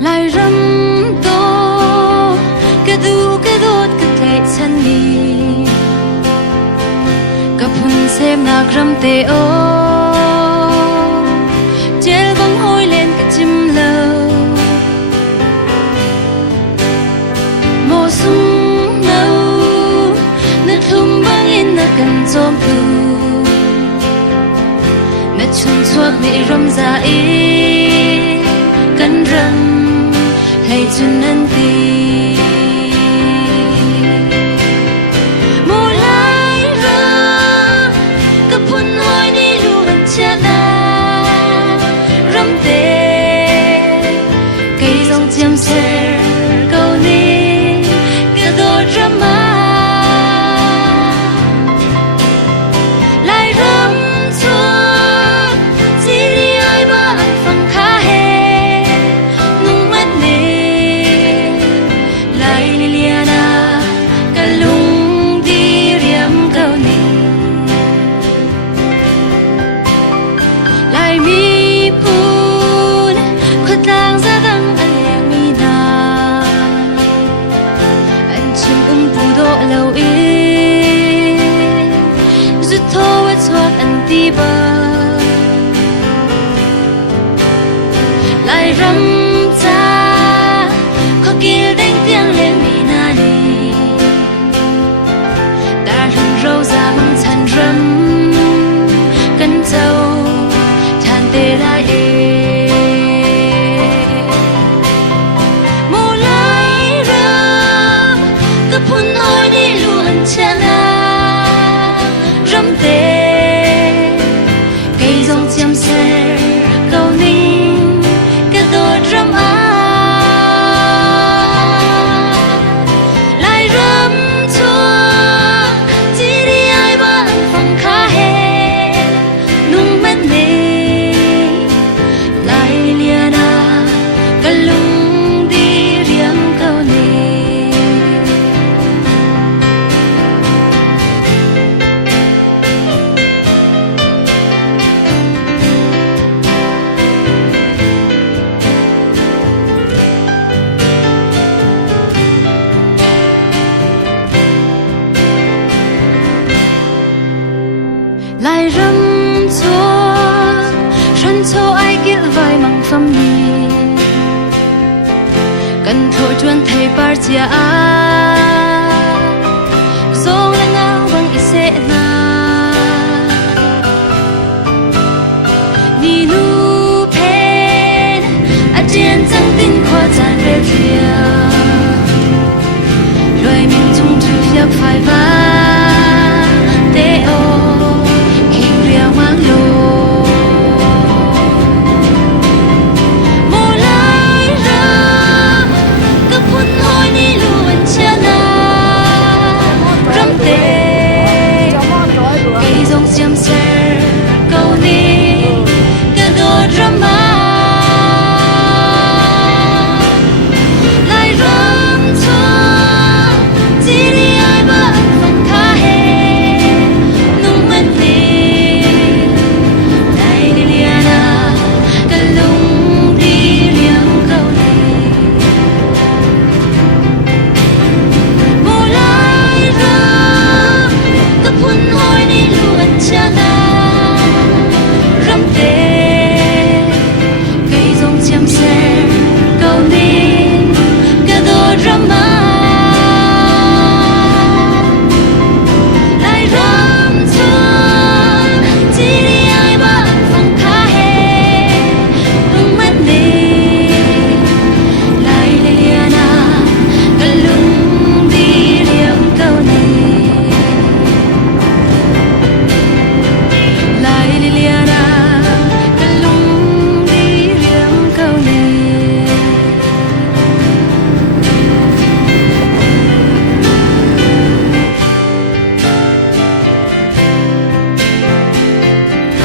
lại râm tô cái đốt cái thể chân đi gặp hun xem nạc râm tê ô chê vắng hôi lên cái chim lâu mùa sung nâu nứt thum băng in nứt cần chôm tu nứt chun chuộc bị râm ra ý cần râm hay chun năn ti mùa lai râm gặp hun hôi đi lu gần cha na râm tê cây dòng chiêm xe câu ni cái đôi râm ma lại râm chuột chỉ đi ai ba ăn phăng khá hè nung mắt nề lại liliana cả lung đi riêng câu ni lại mi phun khuất lang ra đằng anh leng mi na anh chim phù độ lâu ý rút thô với chuột anh ti bờ lại râm cha khó kia đánh tiếng lên mi na đi đã rừng râu ra mang chăn râm cân châu than tê lại mùa lai râm gặp hun hôi đi luôn cha na râm tê cây dòng chiêm xe câu ninh cái đôi râm á lại râm chuột chỉ đi ai ba ăn phăng khá hè nung mắt nề lại liana cả lung đi riêng câu nề lại râm chuột xuân châu ai kiệt vai mang phâm đi cần thổi chuan thầy par chia a dong lang ao bang ise na ni nu pen a chen chang tin khoa chan re thia rồi mình chung chu phiak phai vai